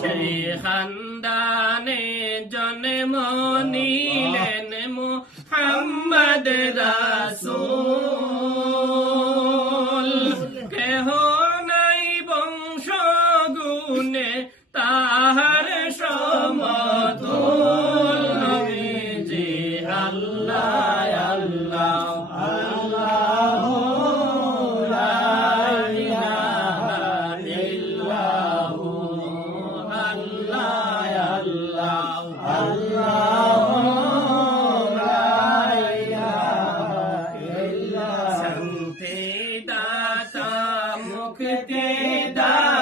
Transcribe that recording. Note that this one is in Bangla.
সেই খানদানে জন্ম নিলেন মুহাম্মদ রাসূল। কেহ নাই বংশ গুণে তাহার সমতুল। নবীজি আল্লাহ আল্লাহ আল্লাহু লা ইলাহা ইল্লাহু আল্লাহ আল্লাহ আল্লাহু লা ইলাহা ইল্লাহু। শান্তি দাতা মুক্তি দাতা